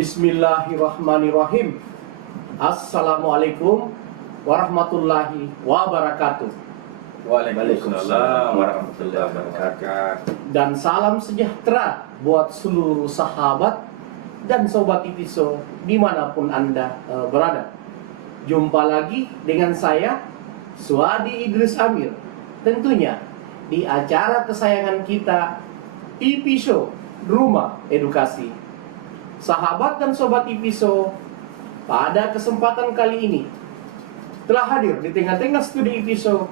Bismillahirrahmanirrahim. Assalamualaikum warahmatullahi wabarakatuh. Waalaikumsalam warahmatullahi wabarakatuh. Dan salam sejahtera buat seluruh sahabat dan sobat Ipiso dimanapun Anda berada. Jumpa lagi dengan saya, Suadi Idris Amir. Tentunya di acara kesayangan kita, Ipiso Rumah Edukasi. Sahabat dan sobat Ipiso, pada kesempatan kali ini telah hadir di tengah-tengah studi Ipiso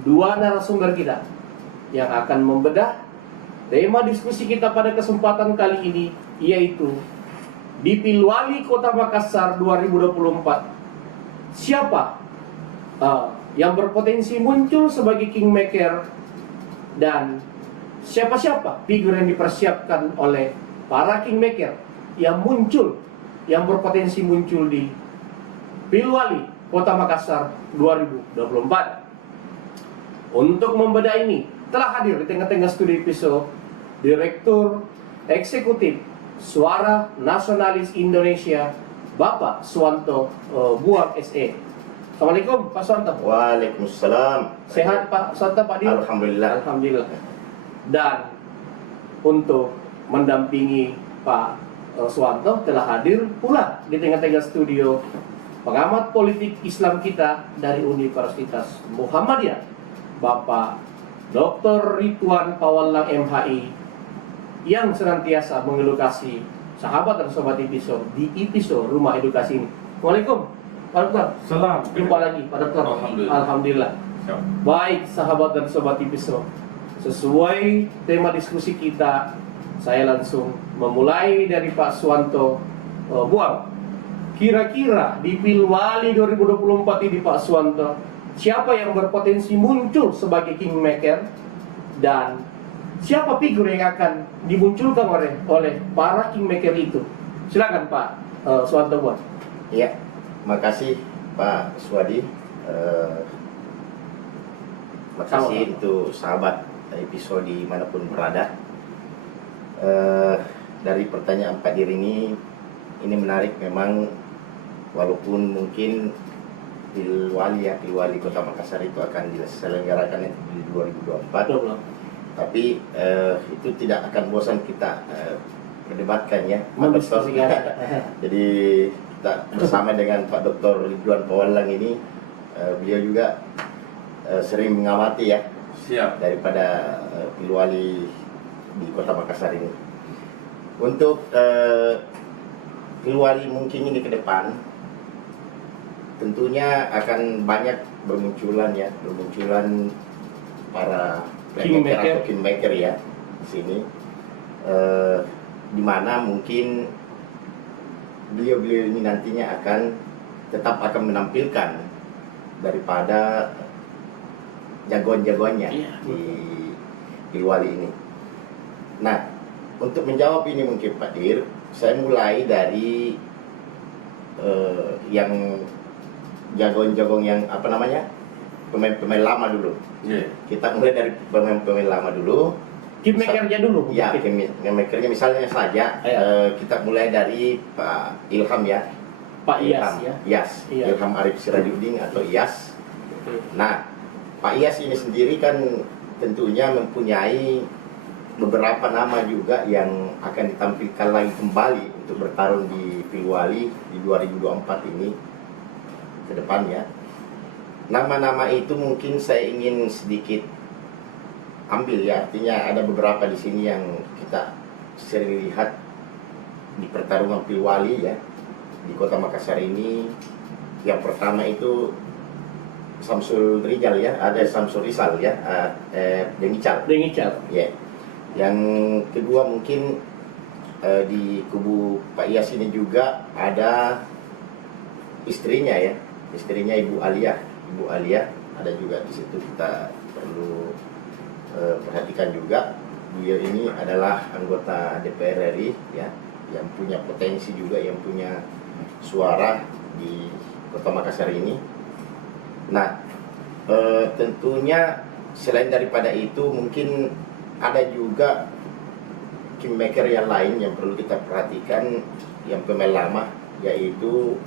dua narasumber kita yang akan membedah tema diskusi kita pada kesempatan kali ini, yaitu di Pilwali Kota Makassar 2024. Siapa yang berpotensi muncul sebagai kingmaker dan siapa-siapa figur yang dipersiapkan oleh para kingmaker yang berpotensi muncul di Pilwali Kota Makassar 2024. Untuk membedah ini telah hadir di tengah-tengah studi Ipiso Direktur Eksekutif Suara Nasionalis Indonesia, Bapak Suwanto Buang SE. Assalamualaikum Pak Suwanto. Waalaikumsalam. Sehat Pak Suwanto, Pak Dir? Alhamdulillah. Alhamdulillah. Dan untuk mendampingi Pak Suwanto telah hadir pula di tengah-tengah studio pengamat politik Islam kita dari Universitas Muhammadiyah, Bapak Dr. Ridwan Pawallang MHI, yang senantiasa mengedukasi sahabat dan sobat Ipiso di Ipiso Rumah Edukasi ini. Waalaikumsalam Pak Dokter. Salam. Jumpa lagi Pak Dokter. Alhamdulillah. Baik sahabat dan sobat Ipiso, sesuai tema diskusi kita, saya langsung memulai dari Pak Suwanto Buang. Kira-kira di Pilwali 2024 ini Pak Suwanto, siapa yang berpotensi muncul sebagai kingmaker dan siapa figur yang akan dimunculkan oleh para kingmaker itu? Silakan Pak Suwanto Buang. Iya, makasih Pak Suwadi. Makasih untuk sahabat episode dimanapun berada. Dari pertanyaan Pak Dir ini menarik memang, walaupun mungkin Pilwali Kota Makassar itu akan diselenggarakan di 2024. Tapi itu tidak akan bosan kita perdebatkan ya, Pak Dokter. Jadi kita bersama dengan Pak Dr. Ridwan Pawallang ini, beliau juga sering mengamati ya. Siap. Daripada Pilwali di Kota Makassar ini. Untuk Pilwali mungkin ini ke depan tentunya akan banyak bermunculan para kingmaker ya di sini, di mana mungkin beliau-beliau ini nantinya tetap akan menampilkan daripada jagoan-jagoannya di Pilwali ini. Nah, untuk menjawab ini mungkin Pak Dir, saya mulai dari yang jagoan-jagoan yang pemain-pemain lama dulu. Kita mulai dari pemain-pemain lama dulu. Kingmakernya dulu. Ya, kingmakernya misalnya saja kita mulai dari Pak Ilham ya. Pak Iyas ya. Iyas. Ilham Arif Sirajuddin atau Iyas. Nah, Pak Iyas ini sendiri kan tentunya mempunyai beberapa nama juga yang akan ditampilkan lagi kembali untuk bertarung di Pilwali di 2024 ini ke depannya. Nama-nama itu mungkin saya ingin sedikit ambil ya, artinya ada beberapa di sini yang kita sering lihat di pertarungan Pilwali ya di Kota Makassar ini. Yang pertama itu Samsul Rijal ya, ada Samsul Rizal ya, Dengical. Ya. Yang kedua mungkin di kubu Pak Iyas ini juga ada istrinya ya, istrinya Ibu Alia ada juga di situ. Kita perlu perhatikan juga, beliau ini adalah anggota DPR RI ya, yang punya potensi juga, yang punya suara di Kota Makassar ini. Nah, tentunya selain daripada itu mungkin ada juga kingmaker yang lain yang perlu kita perhatikan, yang pemain lama, yaitu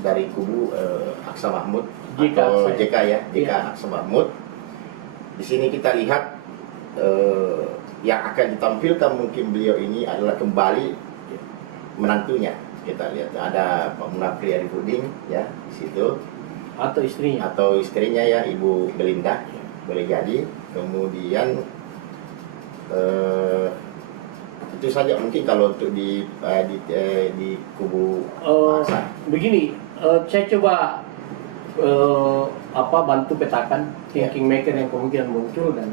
dari kubu Aksa Mahmud JK atau saya. JK ya, JK Iya. Aksa Mahmud. Di sini kita lihat yang akan ditampilkan mungkin beliau ini adalah kembali menantunya. Kita lihat ada Pak Munafri Arifudin ya di situ, Atau istrinya. atau istrinya ya Ibu Belinda, boleh jadi. Kemudian itu saja mungkin kalau untuk di kubu Aksa. Begini, saya coba bantu petakan kingmaker yang kemungkinan muncul. Dan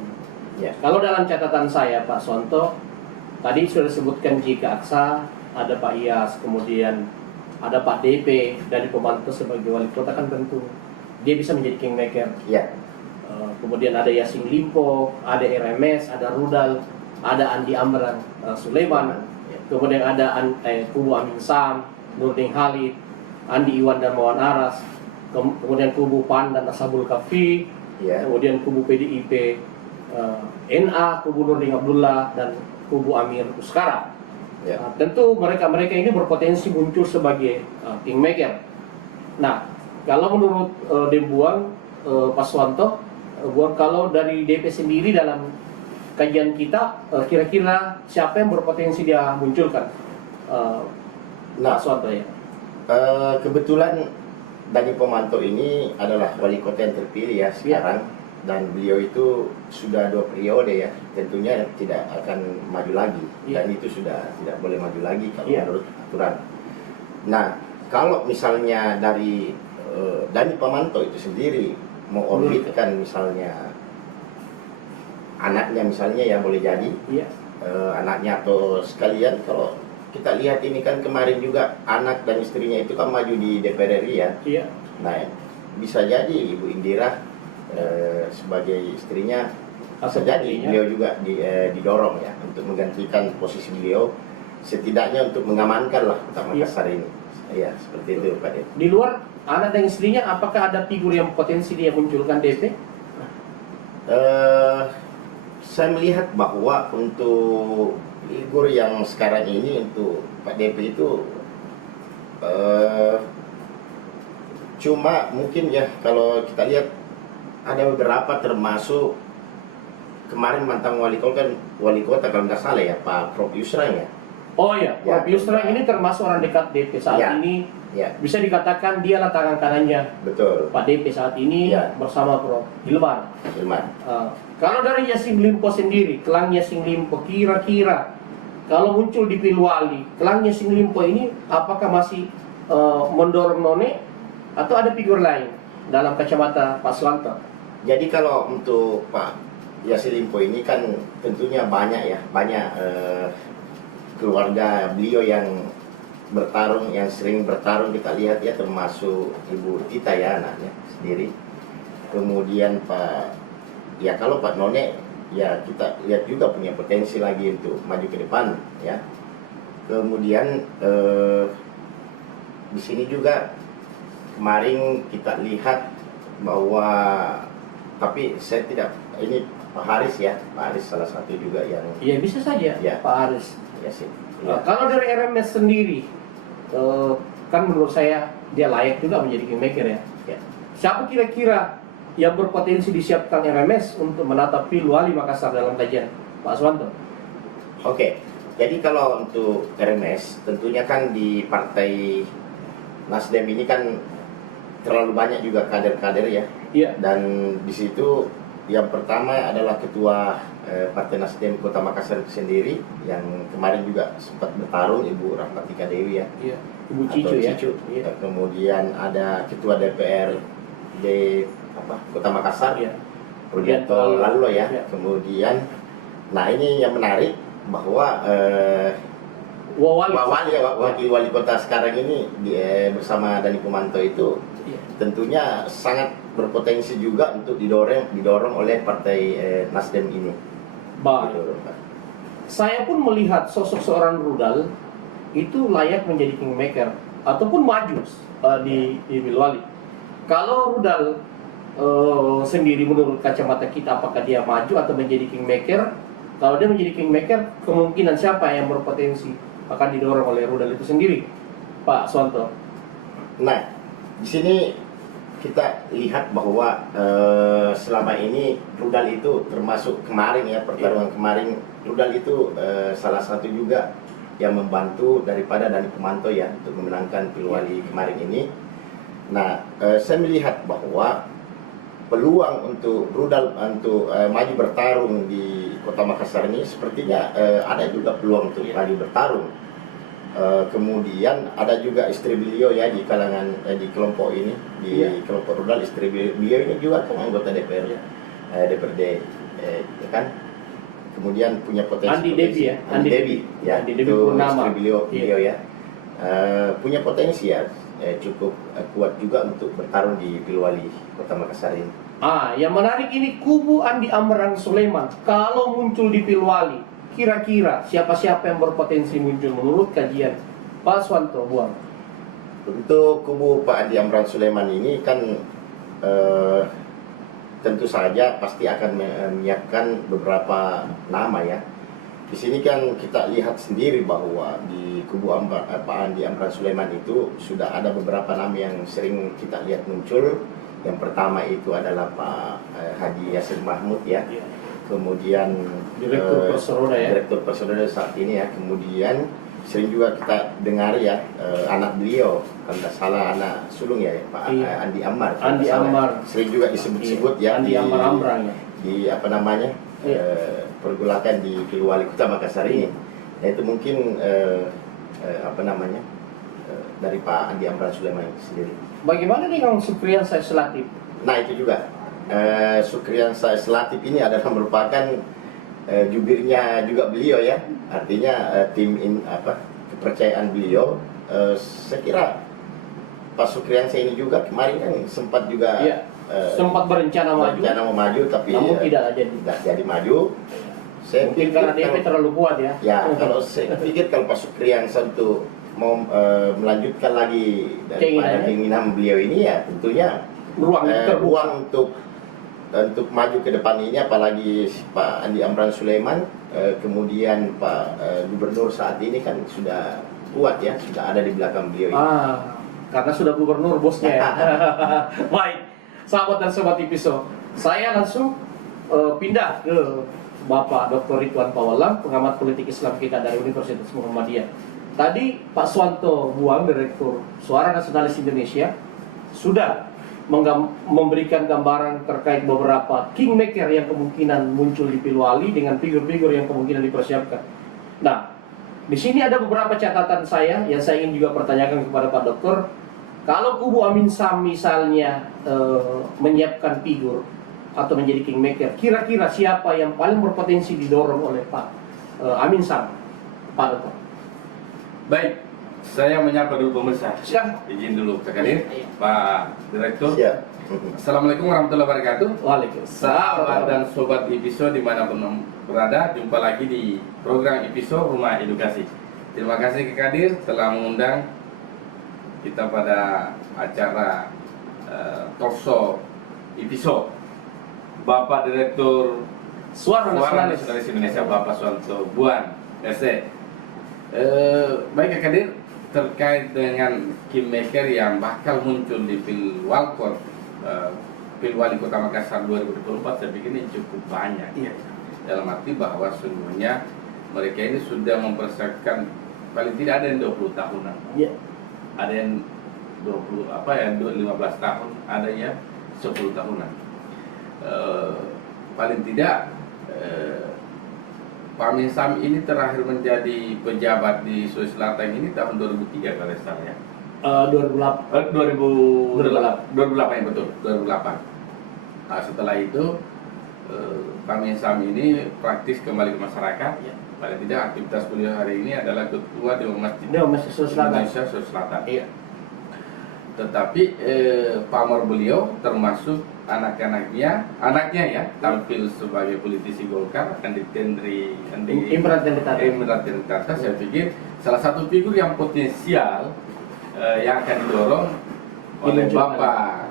Ya. kalau dalam catatan saya Pak Suwanto, tadi sudah disebutkan jika Aksa, ada Pak Iyas, kemudian ada Pak DP dari pembantu sebagai wali kota, kan tentu dia bisa menjadi kingmaker. Ya. Kemudian ada Yasin Limpo, ada RMS, ada Rudal, ada Andi Amran Sulaiman, Ya. kemudian ada kubu Amin Sam, Nurdin Halid, Andi Iwan dan Mawan Aras, kemudian kubu PAN dan Ashabul Kahfi, Ya. kemudian kubu PDIP NA, kubu Nurdin Abdullah, dan kubu Amir Uskara. Ya. Tentu mereka ini berpotensi muncul sebagai kingmaker. Nah, kalau menurut Dembuang, Pak Suwanto, kalau dari DP sendiri dalam kajian kita, kira-kira siapa yang berpotensi dia munculkan? Nah, Pak Suwanto ya. kebetulan Dani Pomanto ini adalah wali kota yang terpilih ya sekarang, dan beliau itu sudah 2 periode ya, tentunya tidak akan maju lagi, dan itu sudah tidak boleh maju lagi kalau menurut aturan. Nah, kalau misalnya dari Dani Pomanto itu sendiri mau orbitkan misalnya anaknya misalnya yang boleh jadi, anaknya atau sekalian, kalau kita lihat ini kan kemarin juga anak dan istrinya itu kan maju di DPR RI ya. Iya. Nah, bisa jadi Ibu Indira sebagai istrinya, bisa jadi beliau juga didorong ya untuk menggantikan posisi beliau, setidaknya untuk mengamankan lah Kota Makassar ini. Ya, seperti itu Pak Dep. Di luar anak dan istrinya, apakah ada figur yang potensi dia munculkan DP? Saya melihat bahwa untuk figur yang sekarang ini untuk Pak DP itu cuma mungkin ya, kalau kita lihat ada beberapa, termasuk kemarin mantan wali kota kalau nggak salah ya, Pak Prof Yusra ya. Oh ya, Prof Yusra ini termasuk orang dekat DP saat ini. Ya. Bisa dikatakan dialah tangan kanannya Betul. Pak DP saat ini bersama Prof Hilman. Kalau dari Yasin Limpo sendiri, Kelang Yasin Limpo, kira-kira kalau muncul di Pilwali, Kelang Yasin Limpo ini apakah masih mendorong None atau ada figur lain dalam kacamata Pak Suwanto? Jadi kalau untuk Pak Yasin Limpo ini kan tentunya banyak keluarga beliau yang bertarung, yang sering bertarung kita lihat ya, termasuk Ibu Tita ya, anaknya sendiri. Kemudian kalau Pak None ya kita lihat juga punya potensi lagi untuk maju ke depan ya. Kemudian di sini juga kemarin kita lihat bahwa, tapi saya tidak, ini Pak Haris ya, Pak Haris salah satu juga yang Iya, bisa saja Pak Haris. ya sih. Kalau dari RMS sendiri, kan menurut saya dia layak juga menjadi kingmaker ya. Siapa kira-kira yang berpotensi disiapkan RMS untuk menata Pilwali Makassar dalam kajian Pak Suwanto? Oke, jadi kalau untuk RMS tentunya kan di Partai Nasdem ini kan terlalu banyak juga kader-kader ya. Iya. Dan di situ yang pertama adalah Ketua Partai Nasdem Kota Makassar itu sendiri, yang kemarin juga sempat bertarung, Ibu Rahmatika Dewi ya. Iya. Ibu Cicu ya. Iya. Kemudian ada Ketua DPR di Kota Makassar, Rudianto Lallo ya. Kemudian, nah ini yang menarik bahwa wakil wali kota sekarang ini bersama Dani Pomanto itu tentunya sangat berpotensi juga untuk didorong oleh Partai Nasdem ini. Baik. Saya pun melihat sosok seorang Rudal itu layak menjadi kingmaker ataupun maju di Pilwali. Kalau Rudal sendiri menurut kacamata kita, apakah dia maju atau menjadi kingmaker? Kalau dia menjadi kingmaker, kemungkinan siapa yang berpotensi akan didorong oleh rudal itu sendiri, Pak Suwanto? Nah, di sini kita lihat bahwa selama ini rudal itu termasuk kemarin ya, pertarungan kemarin, rudal itu salah satu juga yang membantu daripada Dhani Pomanto ya untuk memenangkan Pilwali kemarin ini. Nah, saya melihat bahwa peluang untuk rudal untuk maju bertarung di Kota Makassar ini sepertinya ada juga peluang untuk maju bertarung. Kemudian ada juga istri beliau ya di kalangan di kelompok ini, di kelompok rudal, istri beliau ini juga kan anggota DPR, DPRD, ya kan. Kemudian punya potensi. Andi Debi ya, Andi Debi ya, Andi Debi itu Purnama. istri beliau ya. Punya potensi ya, cukup kuat juga untuk bertarung di Pilwali Kota Makassar ini. Yang menarik ini kubu Andi Amran Sulaiman. Kalau muncul di Pilwali, kira-kira siapa-siapa yang berpotensi muncul menurut kajian Pak Suwanto Buang? Untuk kubu Pak Andi Amran Sulaiman ini kan tentu saja pasti akan menyiapkan beberapa nama ya. Di sini kan kita lihat sendiri bahwa di kubu Pak Andi Amran Sulaiman itu sudah ada beberapa nama yang sering kita lihat muncul. Yang pertama itu adalah Pak Haji Yasir Mahmud ya. Kemudian Direktur Perseroda ya. Direktur Perseroda saat ini ya. Kemudian sering juga kita dengar ya anak beliau, kalau tidak salah anak sulung ya Pak Andi Ammar. Andi Ammar. Sering juga disebut-sebut ya Andi Ammar Amran ya. Di apa namanya pergulakan di Pilwali Kota Makassar ini. Nah, itu mungkin apa namanya dari Pak Andi Amran Sulaiman sendiri. Bagaimana dengan Sukriyansa Latif? Nah itu juga Sukriyansa Latif ini adalah merupakan jubirnya juga beliau ya, artinya tim kepercayaan beliau. Saya kira Pak Sukriyansa ini juga kemarin kan sempat juga sempat berencana mau maju tapi namun tidak jadi maju. Saya mungkin pikir karena DP terlalu kuat ya. Ya kalau saya pikir kalau Pak Sukriyansa itu mau melanjutkan lagi daripada keinginan beliau ini ya tentunya ruang untuk maju ke depan ini, apalagi Pak Andi Amran Sulaiman, kemudian Pak Gubernur saat ini kan sudah kuat ya, sudah ada di belakang beliau ini. Karena sudah gubernur bosnya ya. Baik, sahabat dan sobat Tipiso, saya langsung pindah ke Bapak Dr. Ridwan Pawalang, pengamat politik Islam kita dari Universitas Muhammadiyah. Tadi Pak Suwanto Buang, Direktur Suara Nasionalis Indonesia, sudah memberikan gambaran terkait beberapa kingmaker yang kemungkinan muncul di Pilwali dengan figur-figur yang kemungkinan dipersiapkan. Nah, di sini ada beberapa catatan saya yang saya ingin juga pertanyakan kepada Pak Dokter. Kalau kubu Amin Sam misalnya menyiapkan figur atau menjadi kingmaker, kira-kira siapa yang paling berpotensi didorong oleh Pak Amin Sam, Pak Dokter? Baik, saya menyapa dulu pemirsa. Siap. Izin dulu Kak Kadir, Pak Direktur. Siap. Assalamualaikum warahmatullahi wabarakatuh. Waalaikumsalam. Sahabat dan sobat Ipiso dimanapun berada, jumpa lagi di program Ipiso Rumah Edukasi. Terima kasih Kak Kadir telah mengundang kita pada acara Torso Ipiso. Bapak Direktur Suara Nasionalis Indonesia, Bapak Suwanto Buan, SC. Baik Kak Kadir, terkait dengan kingmaker yang bakal muncul di Pilwali Kota Makassar 2024, saya pikir ini cukup banyak ya. Dalam arti bahwa sesungguhnya mereka ini sudah mempersiapkan paling tidak ada yang 20 tahunan. Ada yang 15 tahun, ada yang 10 tahunan. Paling tidak Pak Amin Sam ini terakhir menjadi pejabat di Sulawesi Selatan ini tahun 2003 kalau salah ya. 2008 ya, betul, 2008. Nah, setelah itu Pak Amin Sam ini praktis kembali ke masyarakat. Paling tidak aktivitas beliau hari ini adalah ketua Dewan Masjid Indonesia Sulawesi Selatan. Tetapi pamor beliau termasuk anaknya ya tampil sebagai politisi Golkar akan ditendri Imran Tenditata. Saya pikir salah satu figur yang potensial yang akan didorong oleh Bapak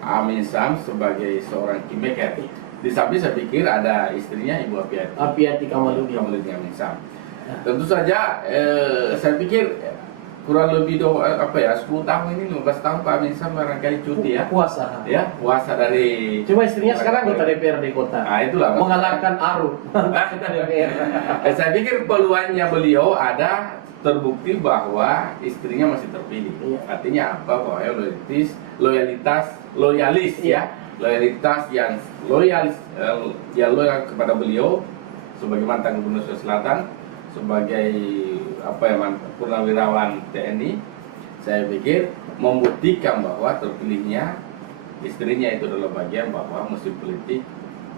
Amin Sam sebagai seorang kingmaker. Di samping saya pikir ada istrinya Ibu Apiati Kamaludin Amin Sam. Tentu saja saya pikir kurang lebih 10 tahun ini 15 tahun Pak Amin Sam barangkali cuti ya. Puasa. Ya, puasa dari Cuma istrinya sekarang anggota DPRD kota. Nah, itulah Mengalahkan Aru. Anggota DPR. Saya pikir peluangnya beliau ada, terbukti bahwa istrinya masih terpilih. Iya. Artinya apa? Bahwa loyalis Iya. ya. Loyalitas yang loyal kepada beliau sebagai mantan Gubernur Sulawesi Selatan, sebagai purnawirawan TNI. Saya pikir membuktikan bahwa terpilihnya istrinya itu adalah bagian bahwa mesin politik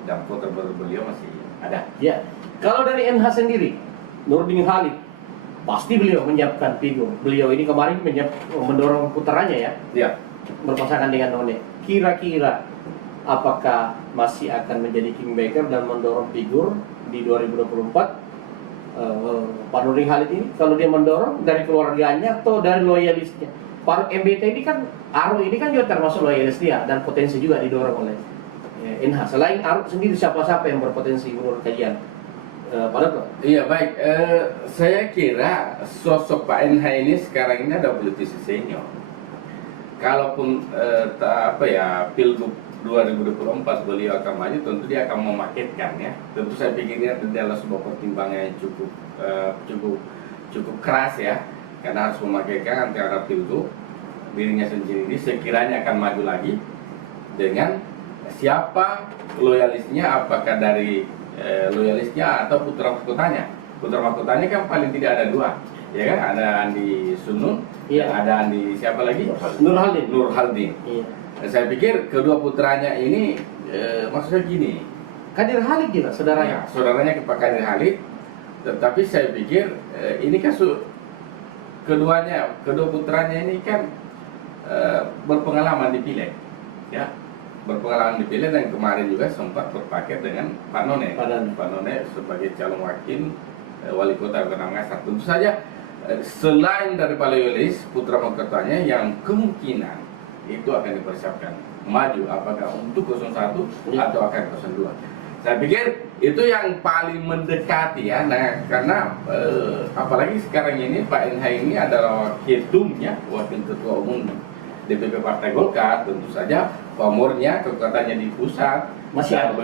dan voter beliau masih ada. Ya. Kalau dari NH sendiri, Nurdin Halid, pasti beliau menyiapkan figur. Beliau ini kemarin mendorong puterannya ya, Ya. berpasangan dengan None. Kira-kira apakah masih akan menjadi kingmaker dan mendorong figur di 2024? Pak Nurdin Halid ini, kalau dia mendorong dari keluarganya atau dari loyalisnya? Pak MBT ini kan, Aru ini kan juga termasuk loyalis dia dan potensi juga didorong oleh NH. Selain Aru sendiri, siapa-siapa yang berpotensi menurut kajian? Pak Dr. Iya baik, saya kira sosok Pak NH ini sekarang ini ada politisi senior. Kalaupun Pilgub 2024 beliau akan maju, tentu dia akan memaketkan ya. Tentu saya pikir ini adalah sebuah pertimbangan yang cukup keras ya, karena harus memaketkan antara Pilgub dirinya sendiri sekiranya akan maju lagi dengan siapa loyalisnya, apakah dari loyalisnya atau putra mahkotanya. Putra mahkotanya kan paling tidak ada dua, ya kan? Ada Andi Sunun, Iya. ada Andi siapa lagi? Nur Haldin. Iya. Saya pikir kedua putranya ini maksudnya gini, Kadir Halid juga saudaranya. ya, saudaranya ke Pak Kadir Halid, tetapi saya pikir ini kan kedua putranya ini kan berpengalaman di Pileg, ya, berpengalaman di Pileg, dan kemarin juga sempat berpaket dengan Pak None. Pak None sebagai calon wakil wali kota Kota Makassar. Tentu saja selain dari Pak loyalis, putra mahkotanya yang kemungkinan itu akan dipersiapkan maju, apakah untuk 01 atau akan 02. Saya pikir itu yang paling mendekati ya. Nah, karena apalagi sekarang ini Pak NH ini adalah ketumnya, wakil ketua umum DPP Partai Golkar. Tentu saja pamornya, kekuatannya di pusat, masih ada.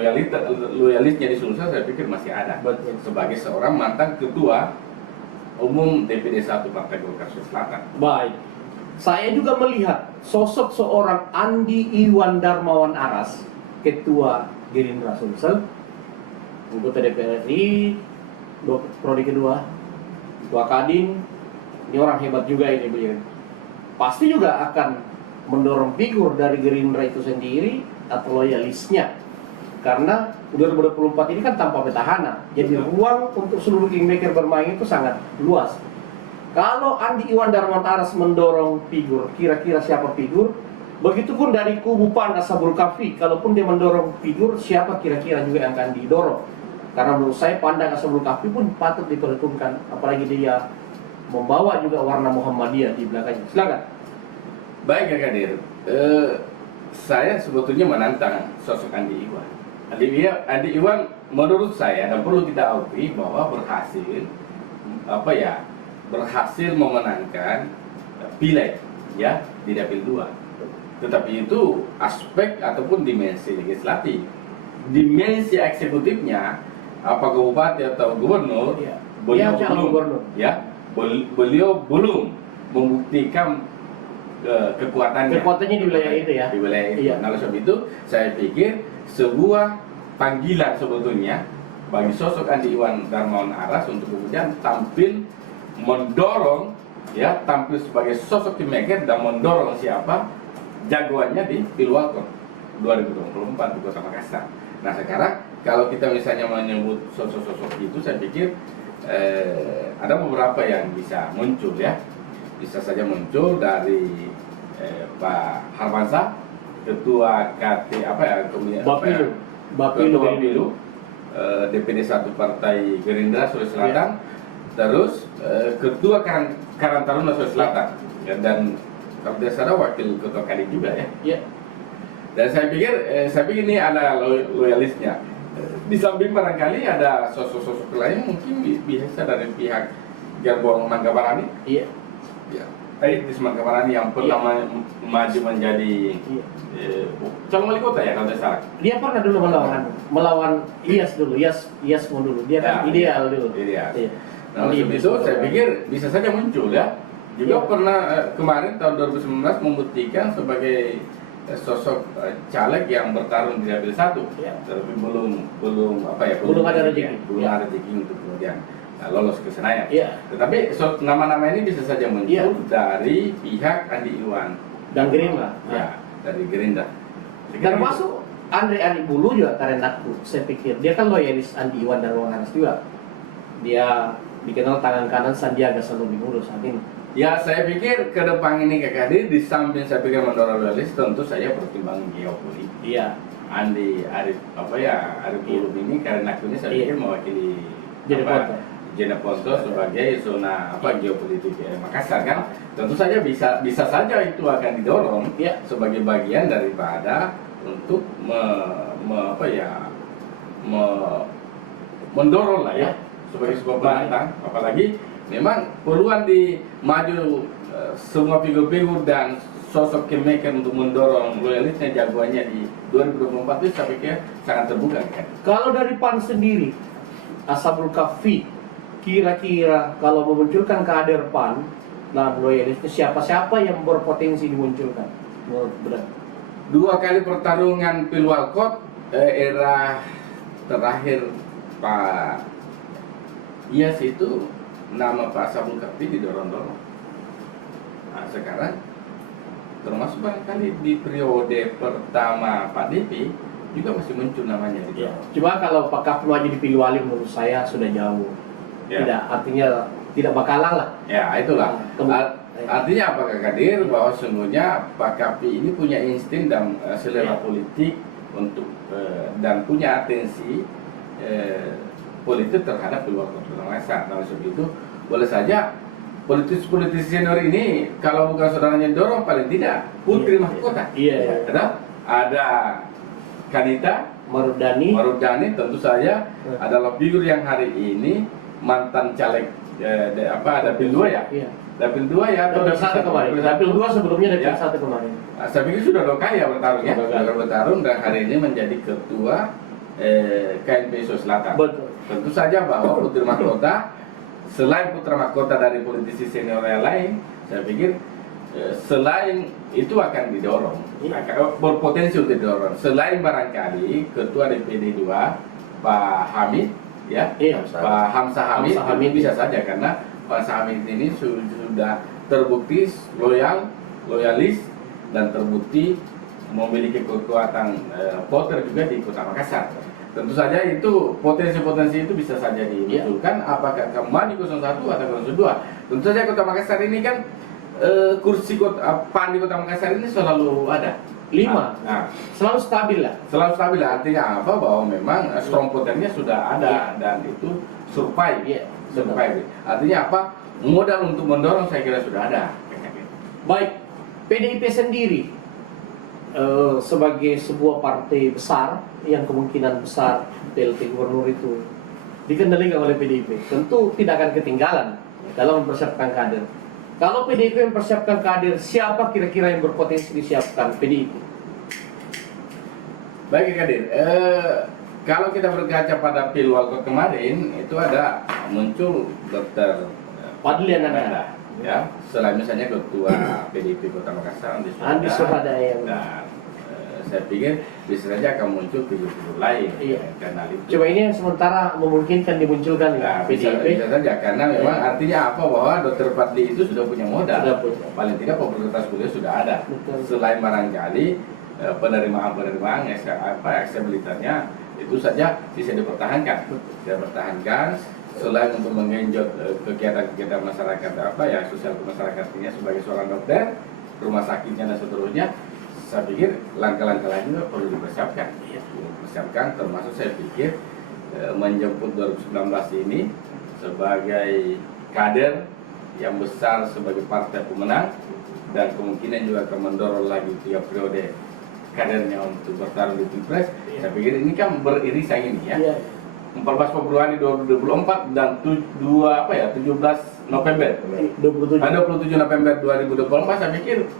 Loyalisnya di Sulsel saya pikir masih ada. Betul. Sebagai seorang mantan ketua umum DPD 1 Partai Golkar Sulawesi Selatan. Baik. Saya juga melihat sosok seorang Andi Iwan Darmawan Aras, Ketua Gerindra Sulsel, anggota DPR RI, prodi kedua, Ketua Kadin. Ini orang hebat juga ini beliau. Pasti juga akan mendorong figur dari Gerindra itu sendiri atau loyalisnya. Karena 2024 ini kan tanpa petahana, jadi ruang untuk seluruh kingmaker bermain itu sangat luas. Kalau Andi Iwan Darmawan Aras mendorong figur, kira-kira siapa figur? Begitupun dari kubu PAN Ashabul Kahfi, kalaupun dia mendorong figur, siapa kira-kira juga yang akan didorong? Karena menurut saya pandang Ashabul Kahfi pun patut diperhitungkan, apalagi dia membawa juga warna Muhammadiyah di belakangnya. Silakan. Baik ya Kadir, saya sebetulnya menantang sosok Andi Iwan. Andi Iwan menurut saya, dan perlu kita akui bahwa berhasil memenangkan Pileg ya di Dapil 2. Tetapi itu aspek ataupun dimensi legislatif. Dimensi eksekutifnya, apa bupati atau gubernur, Ya. beliau belum membuktikan kekuatannya. Kekuatannya di wilayah itu ya. Di wilayah itu. Iya. Nah, oleh sebab itu saya pikir sebuah panggilan sebetulnya bagi sosok Andi Iwan Darmawan Aras untuk kemudian tampil mendorong, ya, tampil sebagai sosok kingmaker dan mendorong siapa jagoannya di Pilwalkot 2024 di Kota Makassar. Nah, sekarang kalau kita misalnya menyebut sosok-sosok itu, saya pikir ada beberapa yang bisa muncul ya. Bisa saja muncul dari Pak Harmansyah, ketua Bapilu DPD 1 Partai Gerindra Sulawesi Selatan. Terus ketua Karang Taruna Sulawesi Selatan, ya, dan kalau tidak salah wakil ketua Kadin juga ya. Ya. Dan saya pikir ini ada loyalisnya. di samping barangkali ada sosok-sosok lain mungkin biasa dari pihak Gerbong Manggabarani. Iya. Ya. Di Manggabarani yang pernah maju menjadi calon wali kota ya kalau tidak salah. Dia pernah dulu melawan Iyas dulu, Iyas mau dulu. Dia kan Ya, ideal dulu. Ideal. Iya. Nah, oleh sebab itu saya pikir bisa saja muncul ya. Juga Iya. pernah kemarin tahun 2019 membuktikan sebagai sosok caleg yang bertarung di dapil 1, Iya. tapi belum ada rezeki. belum Iya. ada rezeki untuk kemudian lolos ke Senayan. Iya. Tetapi nama-nama ini bisa saja muncul Iya. dari pihak Andi Iwan Dan Gerindra. ya, dari Gerindra. Termasuk Andre Adi Bulu juga karena aku, saya pikir dia kan loyalis Andi Iwan dan Ruang Aras juga. Dia dikenal tangan kanan Sandiaga Salahuddin Uno saat ini. Ya, saya pikir ke depan ini Kak Kadir, di samping saya pikir mendorong loyalis, tentu saya pertimbangan geopolitik. Iya. Andi Arif Bulu ini karena akhirnya saya pikir mewakili Jeneponto sebagai zona geopolitik Makassar kan. Tentu saja bisa saja itu akan didorong sebagai bagian daripada untuk mendorong lah ya sebagai sebuah penantang. Apalagi memang peluang di maju semua figur-figur dan sosok kingmaker untuk mendorong loyalisnya jagoannya di 2024 itu saya pikir sangat terbuka kan. Kalau dari PAN sendiri, Ashabul Kahfi kira-kira kalau memunculkan kader PAN, nah loyalisnya siapa-siapa yang berpotensi dimunculkan? Benar. 2 kali pertarungan Pilwalkot era terakhir Pak Iyas itu nama Pak Ashabul Kahfi didorong-dorong. Nah, sekarang termasuk barangkali di periode pertama Pak Depi juga masih muncul namanya di Cuma kalau Pak Kahfi maju di Pilwali menurut saya sudah jauh. Ya. Tidak, artinya tidak bakalan lah. Ya, itulah. Artinya apa Kak Kadir? Bahwa sesungguhnya Pak Kahfi ini punya insting dan selera politik untuk dan punya atensi politik terhadap keluarga Makassar. Nah, sebab itu boleh saja politisi senior ini kalau bukan saudaranya dorong paling tidak putri mahkota. Iya. Ada Kanita Marudani tentu saja adalah figur yang hari ini mantan caleg Dapil 2 ya? Iya. Dapil 2 ya? Dapil 1 kemarin. Dapil 2 sebelumnya Dapil 1 kemarin. Saya pikir sudah 2 kali ya bertarung ya? Sudah bertarung dan hari ini menjadi ketua KNP Sulawesi Selatan. Betul. Tentu saja bahwa putri mahkota selain putra mahkota dari politisi senior yang lain, saya pikir selain itu akan didorong, akan berpotensi untuk didorong. Selain barangkali ketua DPD 2 Pak Hamid, ya, Pak Hamzah Hamid bisa saja karena Pak Hamzah Hamid ini sudah terbukti loyalis dan terbukti memiliki kekuatan voter juga di Kota Makassar. Tentu saja itu potensi-potensi itu bisa saja dimunculkan apakah kembali 01 atau 02. Tentu saja Kota Makassar ini kan kursi PAN di Kota Makassar ini selalu ada 5. Selalu stabil lah. Selalu stabil lah. Artinya apa? Bahwa memang strong potensinya sudah ada dan itu survive. Survive. Artinya apa? Modal untuk mendorong saya kira sudah ada. Baik, PDIP sendiri sebagai sebuah partai besar yang kemungkinan besar PLT Gubernur itu dikendalikan oleh PDIP, tentu tidak akan ketinggalan dalam mempersiapkan kader. Kalau PDIP mempersiapkan kader, siapa kira-kira yang berpotensi disiapkan PDIP? Baik Kadir, kalau kita berkaca pada Pilwalkot kemarin itu ada muncul Dr. Fadlian Ananda, ya, selain misalnya ketua PDIP Kota Makassar Andi Suhada yang saya pikir bisa saja akan muncul figur-figur lain. Karena itu. Coba ini yang sementara memungkinkan dimunculkan ya PDIP. Bisa saja karena memang artinya apa bahwa Dr. Fadli itu sudah punya modal. Paling tidak popularitas beliau sudah ada. Betul. Selain barangkali penerimaan aksesibilitasnya itu saja bisa dipertahankan. Selain untuk menggenjot kegiatan-kegiatan masyarakat sosial masyarakatnya sebagai seorang dokter, rumah sakitnya dan seterusnya. Saya pikir langkah-langkah lain juga perlu dipersiapkan. Termasuk saya pikir menjemput 2019 ini sebagai kader yang besar sebagai partai pemenang dan kemungkinan juga akan mendorong lagi 3 periode kadernya untuk bertarung di Pilpres. Saya pikir ini kan beririsan ini ya. Iya. 14 Februari 2024 dan 17 November 27 November 2024, saya pikir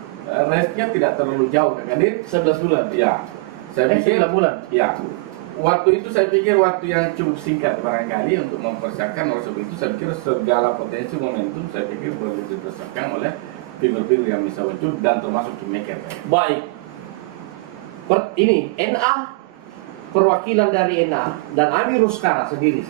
restnya tidak terlalu jauh Kak Kadir. 11 bulan. Ya, saya pikir 9 bulan. ya, waktu itu saya pikir waktu yang cukup singkat barangkali untuk mempersiapkan. Oleh sebab itu saya pikir segala potensi momentum saya pikir boleh dipersiapkan oleh figur-figur yang bisa muncul dan termasuk kingmaker. Baik. Ini NA, perwakilan dari NA dan Amir Uskara sendiri.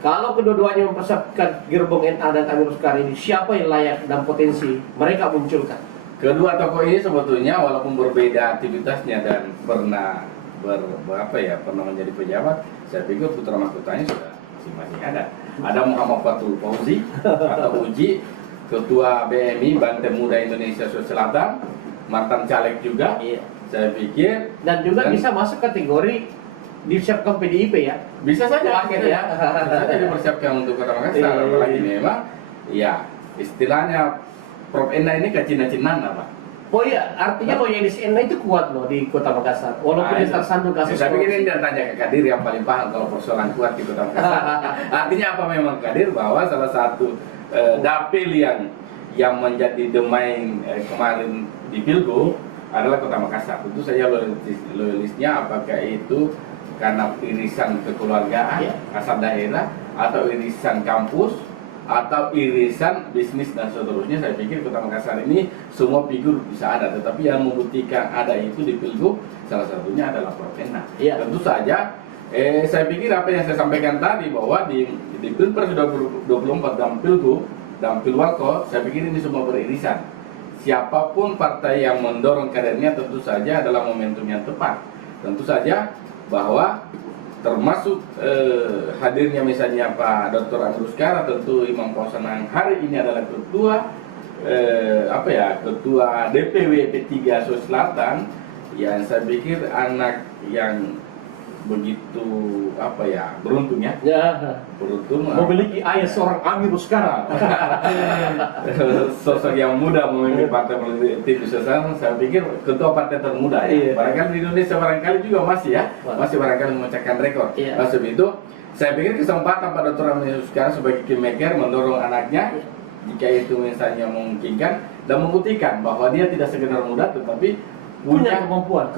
Kalau kedua-duanya mempersiapkan gerbong NA dan Amir Uskara ini, siapa yang layak dan potensi mereka munculkan? Kedua tokoh ini sebetulnya walaupun berbeda aktivitasnya dan pernah pernah menjadi pejabat, saya pikir putra mahkotanya sudah masing-masing ada. Ada Muhammad Fatul Fauzi atau Uji, Ketua BMI Banteng Muda Indonesia Sulawesi Selatan, mantan caleg juga. Iya. Saya pikir Dan juga bisa masuk kategori disiapkan PDIP ya. bisa saja Paket ya. bisa saja dipersiapkan untuk Kota Makassar. Iya. Apalagi memang ya istilahnya Prof Enda ini kecina-cinan apa. Oh iya, artinya kalau yang di NA itu kuat loh di Kota Makassar. Walaupun dia tersandung kasus saya pikir ini korupsi. dia tanya ke Kadir yang paling paham kalau persoalan kuat di Kota Makassar. Artinya apa memang Kadir bahwa salah satu dapil yang menjadi domain kemarin di Pilgub adalah Kota Makassar. Tentu saja loyalisnya apakah itu karena irisan kekeluargaan, asal daerah, atau irisan kampus, atau irisan bisnis dan seterusnya. Saya pikir Kota Makassar ini semua figur bisa ada, tetapi yang membuktikan ada itu di Pilgub salah satunya adalah Prof Ena. Iya. Tentu saja saya pikir apa yang saya sampaikan tadi bahwa di Pilpres 2024 dan Pilgub dan Pilwalko, saya pikir ini semua beririsan. Siapapun partai yang mendorong kadernya tentu saja adalah momentum yang tepat. Tentu saja bahwa termasuk hadirnya misalnya Pak Dr. Amir Uskara, tentu Imam Pausan yang hari ini adalah ketua ketua DPW P3 Sulawesi Selatan, yang saya pikir anak yang begitu beruntung ya. Beruntung Memiliki ayah seorang Amir Uskara. sosok yang muda memimpin partai politik di sana. Saya pikir ketua partai termuda ya. Iya. Barangkali di Indonesia barangkali juga masih ya. Masih barangkali memecahkan rekor. Iya. Maksud itu saya pikir kesempatan pada Dr. Amir Uskara sebagai kingmaker mendorong anaknya, jika itu misalnya memungkinkan, dan membuktikan bahwa dia tidak sekedar muda tetapi punya kemampuan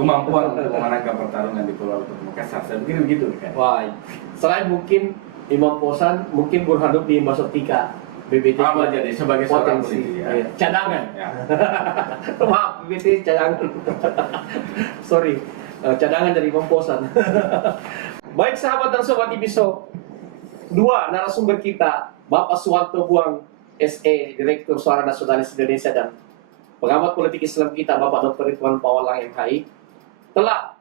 untuk memenangkan pertarungan di Pulau Makassar. Saya pikir begitu kan. Wah, selain mungkin Imam Pausan, mungkin Burhanuddin Masotika BBT Jadi sebagai seorang potensi politisi ya. cadangan. Ya. Maaf, BBT cadangan. Sorry, cadangan dari Imam Pausan. Baik sahabat dan sobat Ibiso, dua narasumber kita, Bapak Suwanto Buang SE, Direktur Suara Nasionalis Indonesia, dan pengamat politik Islam kita, Bapak Dr. Ridwan Pawalang MHI, telah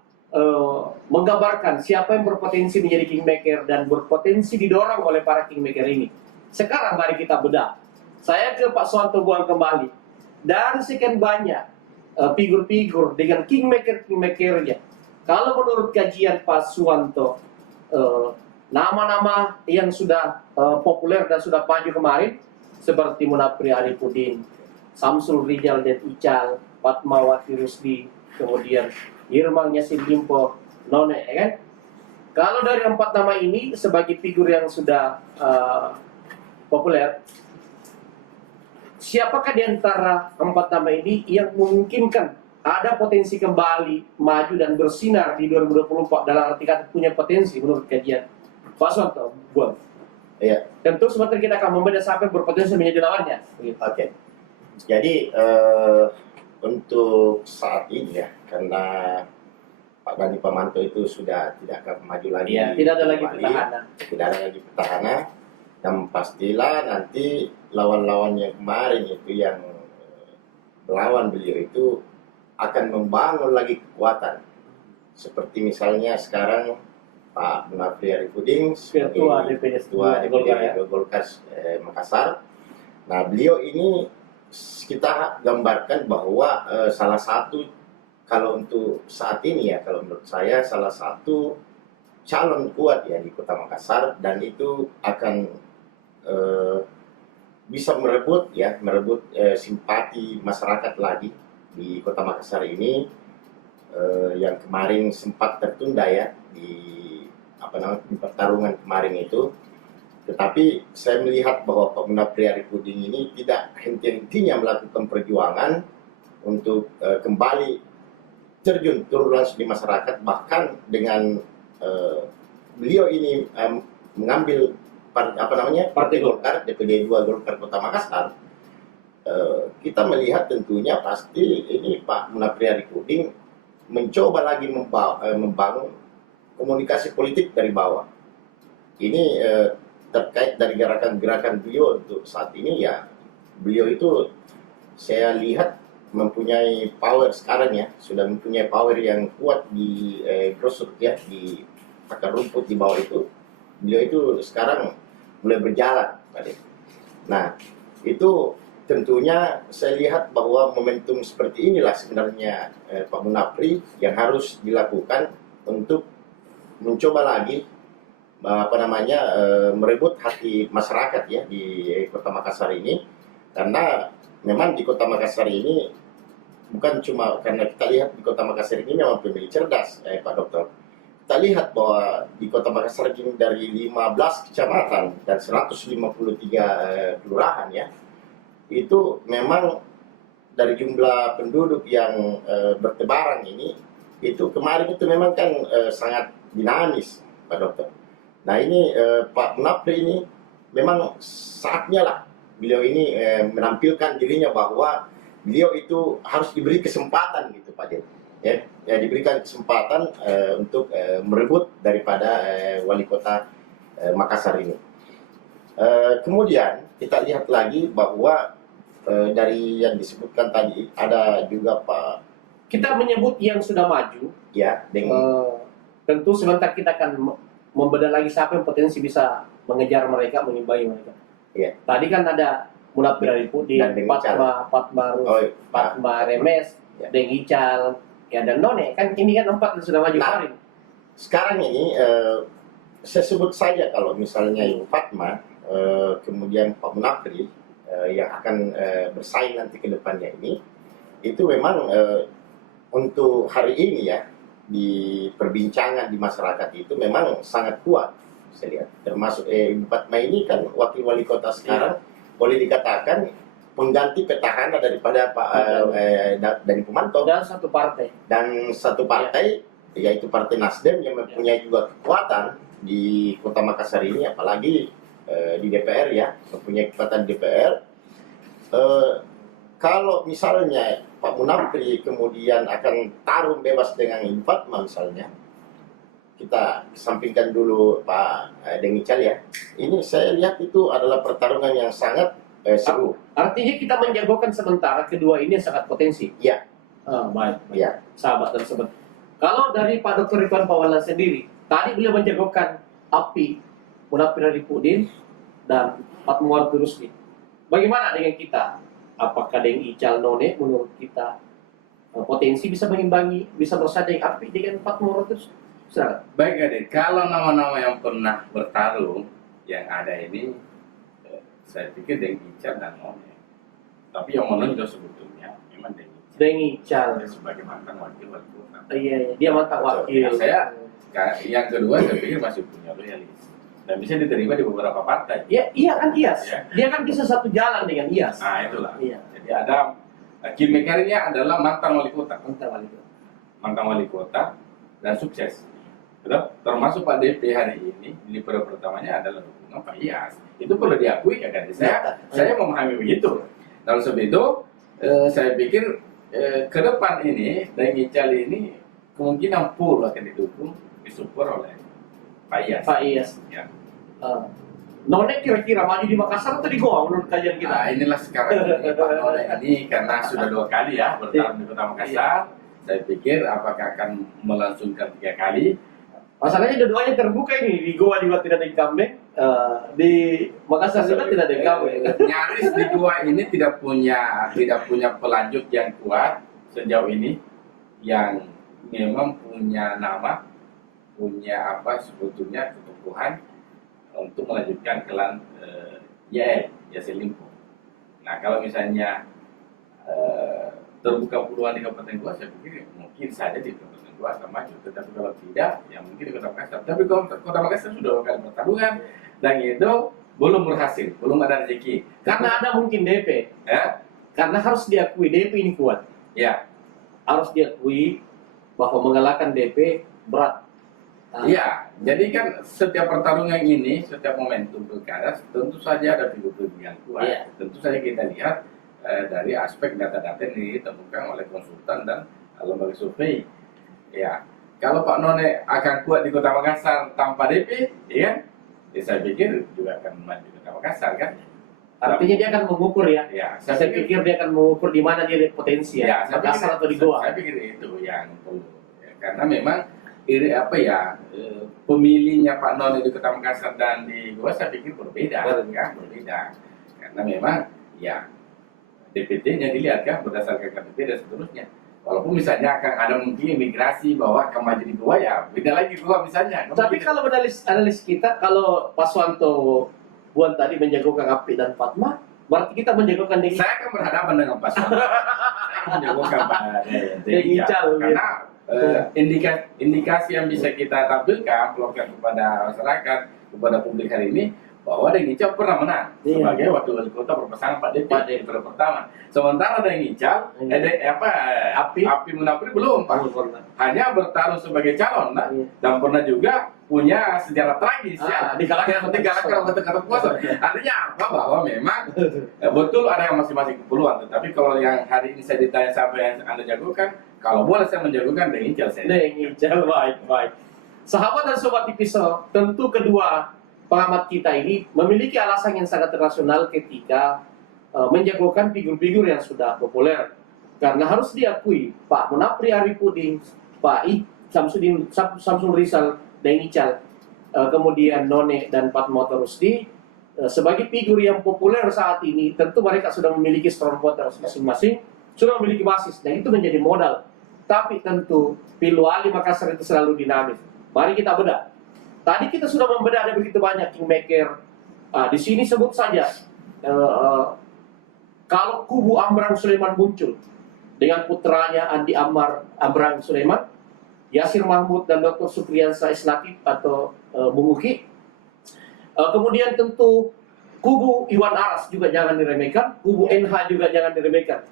menggambarkan siapa yang berpotensi menjadi kingmaker dan berpotensi didorong oleh para kingmaker ini. Sekarang mari kita bedah. Saya ke Pak Suwanto Buang kembali. Dari sekian banyak figur-figur dengan kingmaker-kingmakernya, kalau menurut kajian Pak Suwanto, nama-nama yang sudah populer dan sudah maju kemarin, seperti Munafri Arifudin, Samsul Rijal dan Ical, Fatmawati Rusdi, kemudian Irmang Yasin Limpo, None, ya kan? Kalau dari 4 nama ini sebagai figur yang sudah populer, siapakah di antara 4 nama ini yang memungkinkan ada potensi kembali maju dan bersinar di 2024 dalam arti kata punya potensi menurut kajian Pak Suwanto Buang? Iya. Tentu sebenarnya kita akan membedah siapa yang berpotensi menjadi lawannya. Oke. Jadi untuk saat ini ya, karena Pak Dani Pamanto itu sudah tidak akan maju lagi. Ya, tidak ada lagi kembali, petahana. Tidak ada lagi petahana. Dan pastilah nanti lawan-lawan yang kemarin itu yang melawan beliau itu akan membangun lagi kekuatan. Seperti misalnya sekarang Pak Munafri Arifudin Ketua DPD Golkar Makassar. Nah, beliau ini kita gambarkan bahwa salah satu, kalau untuk saat ini ya, kalau menurut saya salah satu calon kuat ya di Kota Makassar, dan itu akan bisa merebut simpati masyarakat lagi di Kota Makassar ini. yang kemarin sempat tertunda ya di di pertarungan kemarin itu. Tetapi saya melihat bahwa Pak Munafri Arifudin ini tidak henti-hentinya melakukan perjuangan untuk kembali turun langsung di masyarakat, bahkan dengan beliau ini mengambil Partai Golkar, DPD 2 Golkar Kota Makassar. Kita melihat tentunya pasti ini Pak Munafri Arifudin mencoba lagi membangun komunikasi politik dari bawah. Ini terkait dari gerakan-gerakan beliau untuk saat ini ya, beliau itu saya lihat mempunyai power sekarang ya, sudah mempunyai power yang kuat di grassroots ya, di akar rumput di bawah itu. Beliau itu sekarang mulai berjalan tadi. Nah, itu tentunya saya lihat bahwa momentum seperti inilah sebenarnya Pak Munafri yang harus dilakukan untuk mencoba lagi merebut hati masyarakat ya di Kota Makassar ini. Karena memang di Kota Makassar ini bukan cuma karena kita lihat di Kota Makassar ini memang pemilih cerdas Pak Dokter. Kita lihat bahwa di Kota Makassar ini dari 15 kecamatan dan 153 kelurahan ya, itu memang dari jumlah penduduk yang bertebaran ini, itu kemarin itu memang kan sangat dinamis Pak Dokter. Nah ini Pak Munafri ini memang saatnya lah beliau ini menampilkan dirinya bahwa beliau itu harus diberi kesempatan gitu Pak Din. Ya, diberikan kesempatan untuk merebut daripada wali kota Makassar ini. Kemudian kita lihat lagi bahwa dari yang disebutkan tadi ada juga Pak. Kita menyebut yang sudah maju. Ya, dengan tentu sebentar kita akan membedah lagi siapa yang potensi bisa mengejar mereka, mengimbangi mereka. Ya. Tadi kan ada Munafri Arifudin, Fatma Remes, ya. Deng Ical, ya dan None. Kan ini kan 4 yang sudah maju kemarin. Sekarang ini saya sebut saja kalau misalnya Ibu Fatma, kemudian Pak Munafri yang akan bersaing nanti ke depannya ini, itu memang untuk hari ini ya, di perbincangan di masyarakat itu memang sangat kuat saya lihat. Termasuk Ibu Fatma ini kan wakil wali kota sekarang, boleh dikatakan pengganti petahana daripada Pak dari Pemantau dan satu partai yaitu Partai Nasdem yang mempunyai juga kekuatan di Kota Makassar ini, apalagi di DPR ya, mempunyai kekuatan DPR. Kalau misalnya Pak Munafri kemudian akan tarung bebas dengan Ibu Fatma misalnya, kita sampingkan dulu Pak Deng Ical ya, ini saya lihat itu adalah pertarungan yang sangat seru. Artinya kita menjagokan sementara kedua ini yang sangat potensi. Ya. Baik. Ya. Sahabat dan sobat. Kalau dari Pak Dr. Ridwan Pawalan sendiri, tadi beliau menjagokan api Munafri Arifudin dan Fatma Rusdi. Bagaimana dengan kita? Apakah Deng Ical None menurut kita potensi bisa mengimbangi, bisa bersaing api dengan Fatma Rusdi? Baik Adik, kalau nama-nama yang pernah bertarung yang ada ini, saya pikir Deng Ical dan None. Tapi yang menonjol sebetulnya memang Deng Ical sebagai mantan wakil wali kota. Iya, dia mantan wakil. Yang kedua saya pikir masih punya loyalis dan bisa diterima di beberapa partai. Iya kan IAS. Ya. Dia kan bisa satu jalan dengan IAS. Nah itulah. Iya. Jadi ada key-maker-nya adalah mantan wali kota. Mantan wali kota dan sukses. Termasuk Pak DP hari ini di periode pertamanya adalah dukungan Pak IAS. Itu perlu diakui ya kan? Saya memahami begitu. Dalam sebab itu saya pikir ke depan ini Deng Ical ini kemungkinan full akan disupport oleh Pak IAS. Ya. None kira-kira maju di Makassar atau di Goa menurut kajian kita? Nah, inilah sekarang ini Pak None ini karena sudah 2 kali ya bertarung di Kota Makassar. Saya pikir apakah akan melangsungkan 3 kali. Masalahnya dua-duanya terbuka ini, di Goa juga tidak ada incumbent, di Makassar juga tidak ada incumbent. Nyaris di Goa ini tidak punya pelanjut yang kuat sejauh ini, yang memang punya nama, punya sebetulnya keteguhan untuk melanjutkan klan Yasin Limpo. Nah kalau misalnya terbuka peluang di Kabupaten Goa, saya pikir mungkin saja di Kabupaten Goa akan maju. Tetapi kalau tidak, ya mungkin di Kota Makassar. Tapi kalau Kota Makassar sudah kali pertarungan dan itu belum berhasil, belum ada rezeki. Karena ada mungkin DP. Ya, Karena harus diakui DP ini kuat. ya, Harus diakui bahwa mengalahkan DP berat. iya. Jadi kan setiap pertarungan ini, setiap momentum pilkada, tentu saja ada figur-figur yang kuat. Iya. Tentu saja kita lihat dari aspek data-data yang ditemukan oleh konsultan dan lembaga survei. Ya, kalau Pak None akan kuat di Kota Makassar tanpa DP, ya kan? Ya, saya pikir juga akan maju di Kota Makassar kan. Artinya dia akan mengukur ya. Ya, Saya pikir dia akan mengukur di mana dia lihat potensi ya. saya Makassar pikir, atau di Goa. Saya pikir itu yang perlu. Ya, karena memang ini apa ya, pemilihnya Pak None di Kota Makassar dan di Goa saya pikir berbeda, kan? Berbeda. Karena memang ya DPT-nya dilihat kan berdasarkan KTP dan seterusnya. Walaupun misalnya akan ada mungkin imigrasi bahwa akan maju di Goa, ya beda lagi Goa misalnya. Tapi kalau analis kita, kalau Pak Suwanto Buan tadi menjagokan Api dan Fatma, berarti kita menjagokan Deng Saya akan berhadapan dengan Pak Suwanto. Saya akan menjagokan Pak Deng Ical, karena indikasi yang bisa kita tampilkan, pelontarkan kepada masyarakat, kepada publik hari ini, bahwa Deng Ical pernah menang sebagai wakil wali kota berpasangan Pak DP di periode pertama. Sementara Deng Ical, Api Munafri belum Pak. Hanya bertarung sebagai calon, nah, dan pernah juga punya sejarah tragis ya dikalahkan oleh tengah kuasa. Artinya apa? Bahwa memang betul ada yang masing-masing peluang. Tetapi kalau yang hari ini saya ditanya siapa yang Anda jagokan, kalau boleh saya menjagokan Deng Ical. Deng Ical, baik. Sahabat dan sobat Tipiso, tentu kedua pengamat kita ini memiliki alasan yang sangat rasional ketika menjagokan figur-figur yang sudah populer. Karena harus diakui, Pak Munafri Arifudin, Pak Samsul Rizal, Deng Ical, kemudian None dan Fatma Rusdi, sebagai figur yang populer saat ini, tentu mereka sudah memiliki strong voters masing-masing, sudah memiliki basis, dan itu menjadi modal. Tapi tentu, Pilwali Makassar itu selalu dinamis. Mari kita bedah. Tadi kita sudah membedah ada begitu banyak kingmaker. Di sini sebut saja, kalau kubu Amran Sulaiman muncul, dengan putranya Andi Amran Sulaiman, Yasir Mahmud dan Dr. Supriyansa Isnatif atau Bung Uki. Kemudian tentu kubu Iwan Aras juga jangan diremehkan, kubu NH juga jangan diremehkan.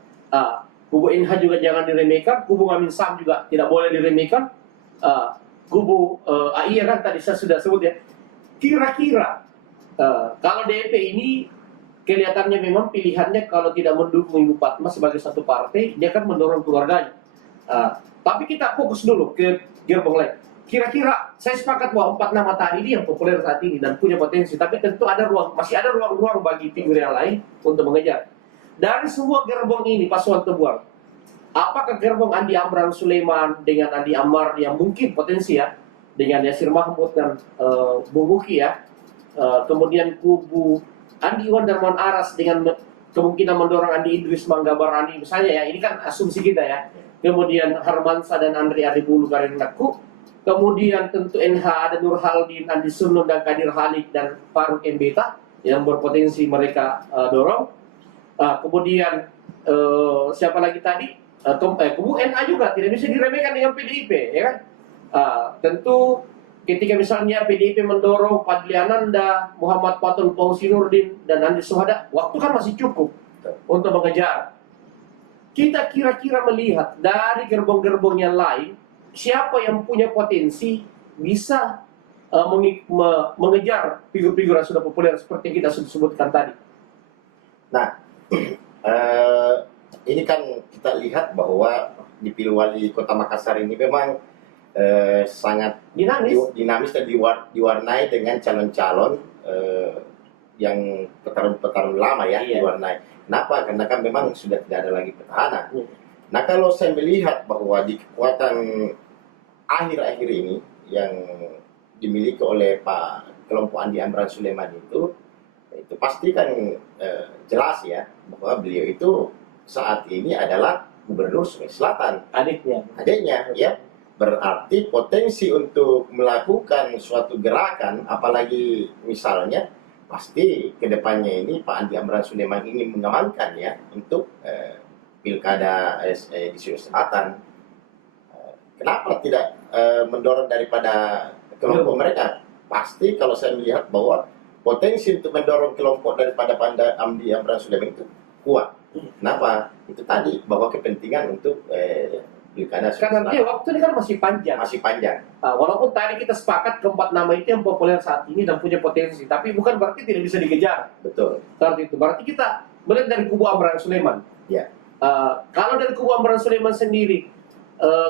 Kubu NH juga jangan diremehkan, kubu Amin Sam juga tidak boleh diremehkan. Kubu iya kan tadi saya sudah sebut ya. Kira-kira kalau DP ini kelihatannya memang pilihannya kalau tidak mendukung Ibu Fatma sebagai satu partai, dia akan mendorong keluarganya. Tapi kita fokus dulu ke gerbong lain. Kira-kira saya sepakat bahwa 4 nama tadi ini yang populer saat ini dan punya potensi, tapi tentu masih ada ruang-ruang bagi figur yang lain untuk mengejar. Dari semua gerbong ini, Pak Suwanto Buang, apakah gerbong Andi Amran Sulaiman dengan Andi Ammar yang mungkin potensi ya, dengan Yasir Mahmud dan Bung Uki ya, kemudian kubu Andi Iwan Darman Aras dengan kemungkinan mendorong Andi Idris Manggabarani misalnya ya, ini kan asumsi kita ya. Kemudian Harmansa dan Andri Adibulu Karin Naku, kemudian tentu NH ada Nurhaldin, Andi Sunun dan Kadir Halik dan Faruk Mbeta yang berpotensi mereka dorong. Kemudian siapa lagi tadi? Kubu NA juga tidak bisa diremehkan dengan PDIP, ya kan? Tentu ketika misalnya PDIP mendorong Fadli Ananda, Muhammad Fatul Fauzi Nurdin dan Andi Suhada, waktu kan masih cukup untuk mengejar. Kita kira-kira melihat dari gerbong-gerbong yang lain, siapa yang punya potensi bisa mengejar figur-figur yang sudah populer seperti yang kita sebutkan tadi. Nah, ini kan kita lihat bahwa di Pilwali Kota Makassar ini memang sangat dinamis dan diwarnai dengan calon-calon yang petarung-petarung lama ya, diwarnai. Kenapa? Karena kan memang sudah tidak ada lagi petahana. Nah, kalau saya melihat bahwa di kekuatan akhir-akhir ini yang dimiliki oleh Pak kelompok Andi Amran Sulaiman itu pasti kan jelas ya bahwa beliau itu saat ini adalah Gubernur Sulawesi Selatan, adiknya ya. Berarti potensi untuk melakukan suatu gerakan, apalagi misalnya pasti kedepannya ini Pak Andi Amran Sulaiman ingin mengamankan ya untuk pilkada di Sulawesi Selatan, kenapa tidak mendorong daripada kelompok mereka? Pasti kalau saya melihat bahwa potensi untuk mendorong kelompok daripada Andi Amran Sulaiman itu kuat. Kenapa? Itu tadi bahwa kepentingan untuk pilkada Karena dia waktu ini kan masih panjang. masih panjang. Walaupun tadi kita sepakat keempat nama itu yang populer saat ini dan punya potensi, tapi bukan berarti tidak bisa dikejar. Betul. Seperti itu. Berarti kita melihat dari kubu Amran Sulaiman. Ya. Kalau dari kubu Amran Sulaiman sendiri,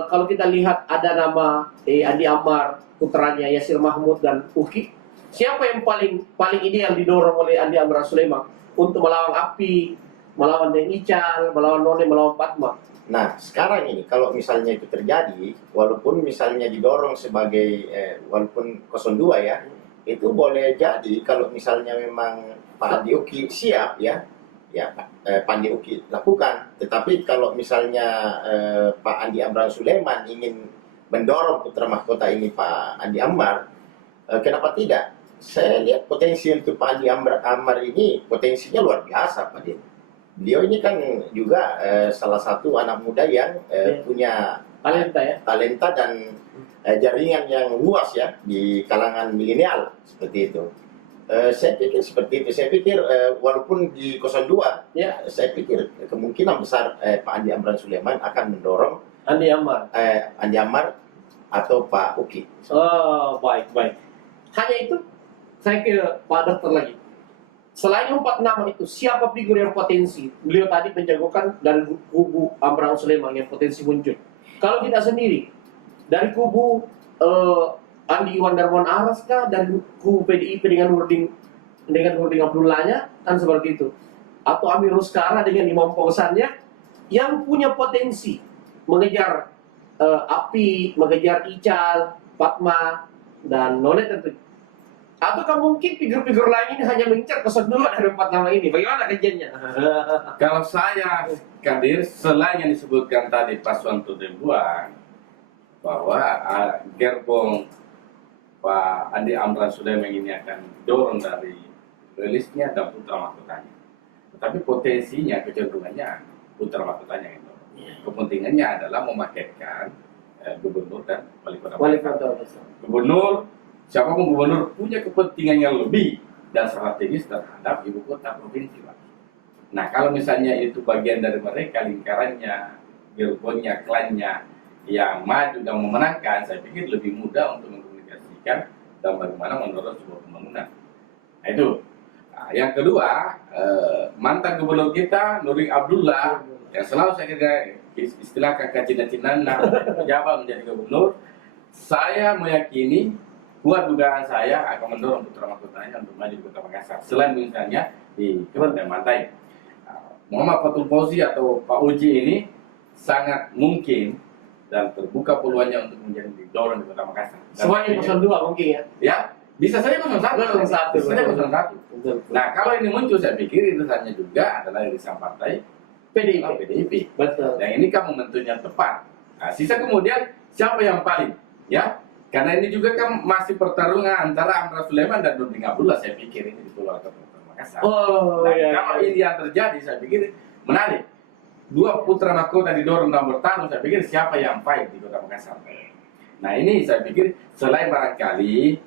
kalau kita lihat ada nama Andi Amar, putranya Yasir Mahmud dan Uki, siapa yang paling ideal didorong oleh Andi Amran Sulaiman untuk melawan Api, melawan Den Ical, melawan None, melawan Fatma? Nah, sekarang ini kalau misalnya itu terjadi, walaupun misalnya didorong sebagai walaupun 02 ya, itu boleh jadi kalau misalnya memang Pak Andi Uki siap ya Pak Andi Uki lakukan. Tetapi kalau misalnya Pak Andi Amran Sulaiman ingin mendorong putra mahkota ini Pak Andi Amar, kenapa tidak? Saya lihat potensi untuk Pak Andi Amar ini potensinya luar biasa, Pak Din. Beliau ini kan juga salah satu anak muda yang punya talenta dan jaringan yang luas ya di kalangan milenial seperti itu. Saya pikir seperti itu. Saya pikir walaupun di 02, saya pikir kemungkinan besar Pak Andi Amran Sulaiman akan mendorong Andi Amar atau Pak Uki. Oh, baik. Hanya itu, saya ke Pak Dokter lagi. Selain 4 nama itu, siapa figur yang potensi? Beliau tadi menjagokan dari kubu Amran Sulaiman yang potensi muncul. Kalau kita sendiri, dari kubu Andi Iwan Darmawan Aras kah, dari kubu PDIP dengan Nurdin Abdullahnya, kan seperti itu. Atau Amir Ruskara dengan Imam Pausannya, yang punya potensi mengejar Api, mengejar Ical, Fatma, dan None tentu. Ataukah mungkin figur-figur lain ini hanya mengincar dulu dari 4 nama ini? Bagaimana kajiannya? Kalau saya, Kadir, selain yang disebutkan tadi Pak Suwanto Dembuan, bahwa gerbong Pak Andi Amran Sulaiman ini akan dorong dari rilisnya dan putra mahkotanya. Tetapi potensinya, kecenderungannya putra mahkotanya yang dorong. Kepentingannya adalah memaketkan gubernur dan wali kota. Gubernur, siapapun gubernur punya kepentingan yang lebih dan strategis terhadap ibu kota provinsi. Nah, kalau misalnya itu bagian dari mereka, lingkarannya, gerbongnya, klannya yang maju dan memenangkan, saya pikir lebih mudah untuk mengkomunikasikan dan bagaimana mendorong sebuah pembangunan. Nah, itu. Nah, yang kedua, mantan gubernur kita, Nurdin Abdullah, yang selalu saya kira istilah kakak Cina-Cina menjabat menjadi gubernur, saya meyakini, buat dugaan saya akan mendorong putra mahkotanya untuk maju di Kota Makassar. Selain misalnya di Kabupaten Mantai, Muhammad Fatul Fauzi atau Pak Uji ini sangat mungkin dan terbuka peluangnya untuk menjadi didorong di Kota Makassar. Semuanya 02 mungkin ya? Ya, bisa saja 01. Bisa saja 01. Nah, kalau ini muncul, saya pikir itu hanya juga adalah irisan partai PDIP. Betul. Yang ini kan momentumnya tepat. Nah, sisa kemudian siapa yang paling? Ya, karena ini juga kan masih pertarungan antara Amran Sulaiman dan Nurdin Abdullah. Saya pikir ini di Pulau Makassar. Kalau ini yang terjadi, saya pikir menarik. 2 putra mahkota didorong dan bertarung. Saya pikir siapa yang fight di Kota Makassar. Nah, ini saya pikir selain barangkali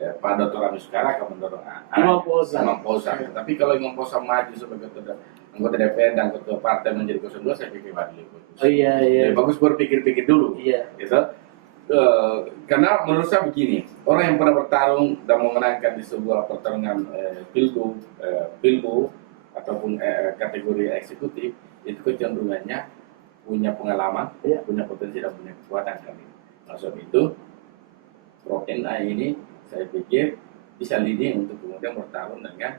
Pak Dr. Ami Sukara akan mendorong Imam Pausan. Tapi kalau Imam Pausan maju sebagai anggota DPR dan ketua partai menjadi 02, saya pikir bagus. Iya. Bagus berpikir-pikir dulu. Iya. Gitu. Karena menurut saya begini, orang yang pernah bertarung dan memenangkan di sebuah pertarungan pilbu ataupun kategori eksekutif, itu kecenderungannya punya pengalaman, punya potensi dan punya kekuatan kali. Maksud itu, Prof. NA ini saya pikir bisa leading untuk kemudian bertarung dengan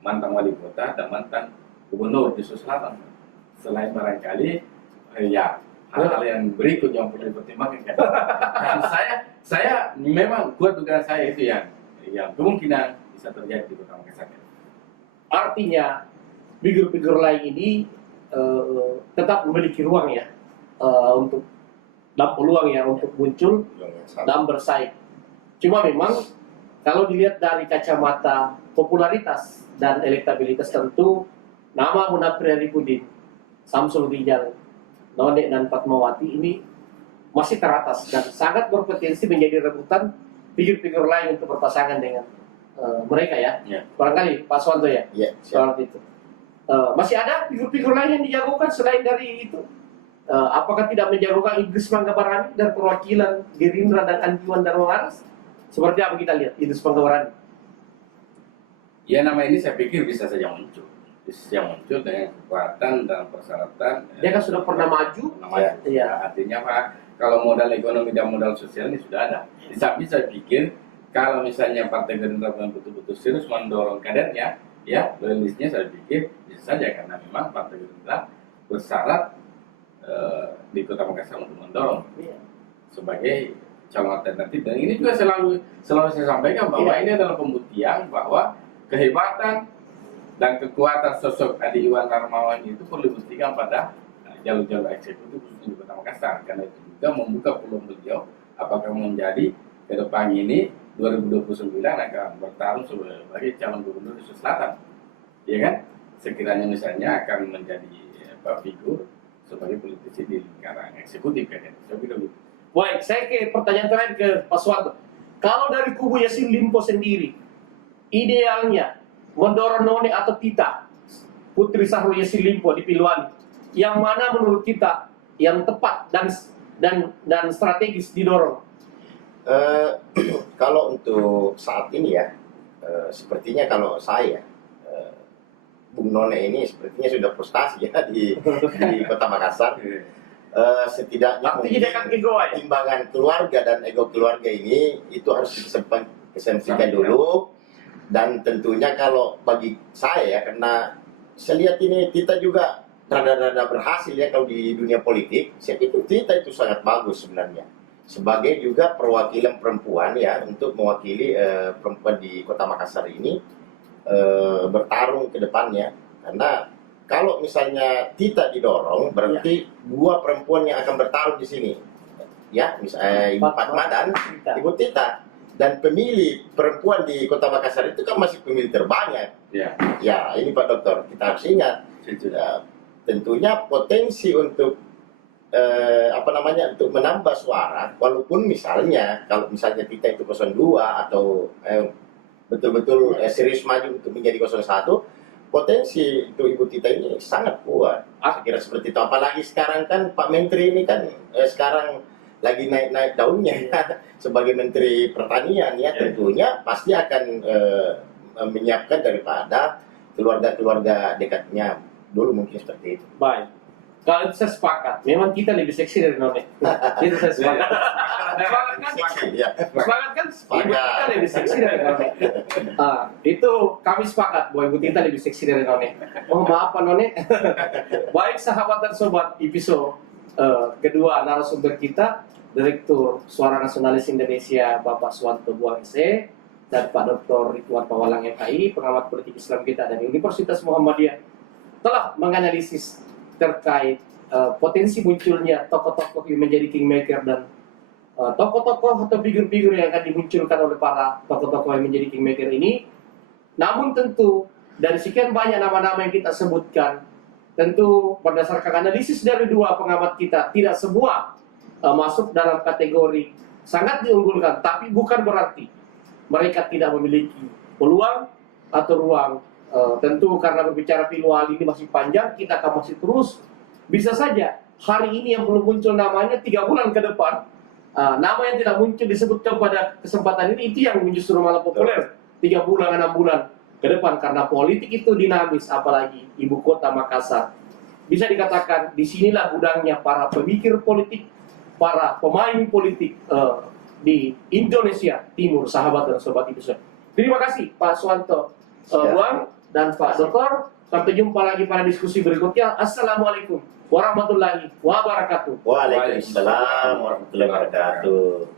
mantan wali kota dan mantan gubernur di Sulawesi Selatan. Selain barangkali hal-hal yang berikut yang perlu dipertimbangkan. Dan saya memang kuat dugaan saya itu yang kemungkinan bisa terjadi di Kota Makassar. Artinya figur-figur lain ini tetap memiliki ruang ya untuk dan peluang ya untuk muncul dan bersaing. Cuma memang kalau dilihat dari kacamata popularitas dan elektabilitas, tentu nama Munafri Arifudin Samsul Rijal, None dan Fatmawati ini masih teratas dan sangat berpotensi menjadi rebutan figur-figur lain untuk berpasangan dengan mereka ya. Barangkali Pak Suwanto ya, soal itu. Masih ada figur-figur lain yang dijagokan selain dari itu? Apakah tidak menjagokan Idris Manggabarani dari perwakilan Gerindra dan Andiwan Darmawaras? Seperti apa kita lihat Idris Manggabarani? Ya, nama ini saya pikir bisa saja muncul. Bisa muncul dengan kekuatan dan persyaratan. Dia kan sudah pernah maju. Ya, artinya Pak, kalau modal ekonomi dan modal sosial ini sudah ada. Tapi saya pikir kalau misalnya Partai Gerindra betul-betul serius mendorong kadernya, ya loyalisnya saya pikir bisa saja karena memang Partai Gerindra bersyarat di Kota Makassar untuk mendorong sebagai calon alternatif. Dan ini juga selalu saya sampaikan bahwa ini adalah pembuktian bahwa kehebatan dan kekuatan sosok Adi Iwan Darmawan itu perlu dibuktikan pada jalur-jalur eksekutif khususnya di Kota Makassar, karena itu juga membuka peluang beliau apakah menjadi ke depan ini 2029 akan bertarung sebagai calon gubernur Sulawesi Selatan, ya kan? Sekiranya misalnya akan menjadi figur sebagai politisi di lingkaran eksekutif, kan? Baik, saya ke pertanyaan terakhir ke Pak Suwanto. Kalau dari kubu Yassin Limpo sendiri, idealnya mendorong None atau Tita, Putri Syahrul Yassin Limpo di Pilwani, yang mana menurut kita yang tepat dan strategis didorong? Kalau untuk saat ini ya, sepertinya kalau saya, Bung None ini sepertinya sudah frustasi ya di Kota Makassar. Setidaknya timbangan keluarga dan ego keluarga ini itu harus dikesampingkan dulu. Dan tentunya kalau bagi saya ya, karena saya lihat ini kita juga rada-rada berhasil ya kalau di dunia politik. Saya pikir kita itu sangat bagus sebenarnya sebagai juga perwakilan perempuan ya, untuk mewakili perempuan di Kota Makassar ini bertarung ke depannya. Karena kalau misalnya Tita didorong, berarti dua perempuan yang akan bertarung di sini ya, misalnya Ibu Fatma dan Ibu Tita. Dan pemilih perempuan di Kota Makassar itu kan masih pemilih terbanyak. Ya, ini Pak Dokter, kita harus ingat. Tentunya potensi untuk untuk menambah suara, walaupun misalnya kalau misalnya Tita itu 02 atau betul-betul serius maju untuk menjadi 01, potensi untuk Ibu Tita ini sangat kuat. Kira seperti itu. Apalagi sekarang kan Pak Menteri ini kan sekarang lagi naik daunnya sebagai Menteri Pertanian ya, tentunya pasti akan menyiapkan daripada keluarga-keluarga dekatnya dulu, mungkin seperti itu. Baik, kalau saya sepakat, memang kita lebih seksi dari None. Itu saya sepakat. Sepakat kan? Ibu Tita lebih seksi dari None. Itu kami sepakat bahwa Ibu Tita lebih seksi dari None. Oh maaf Pak None. Baik sahabat dan sobat episode kedua narasumber kita, Direktur Suara Nasionalis Indonesia Bapak Suwanto Buang SE dan Pak Dr. Ridwan Pawalang MHI, pengamat politik Islam kita dari Universitas Muhammadiyah, telah menganalisis terkait potensi munculnya tokoh-tokoh yang menjadi kingmaker dan tokoh-tokoh atau figur-figur yang akan dimunculkan oleh para tokoh-tokoh yang menjadi kingmaker ini. Namun tentu dari sekian banyak nama-nama yang kita sebutkan, tentu berdasarkan analisis dari dua pengamat kita, tidak semua masuk dalam kategori sangat diunggulkan, tapi bukan berarti mereka tidak memiliki peluang atau ruang. Tentu karena berbicara Pilwali ini masih panjang, kita akan masih terus. Bisa saja hari ini yang belum muncul namanya 3 bulan ke depan, nama yang tidak muncul disebutkan pada kesempatan ini, itu yang justru malah populer 3 bulan, 6 bulan ke depan, karena politik itu dinamis, apalagi ibu kota Makassar. Bisa dikatakan disinilah gudangnya para pemikir politik, para pemain politik di Indonesia Timur, sahabat dan sobat episode. Terima kasih Pak Suwanto Buang dan Pak Dokter. Sampai jumpa lagi pada diskusi berikutnya. Assalamualaikum warahmatullahi wabarakatuh. Waalaikumsalam warahmatullahi wabarakatuh.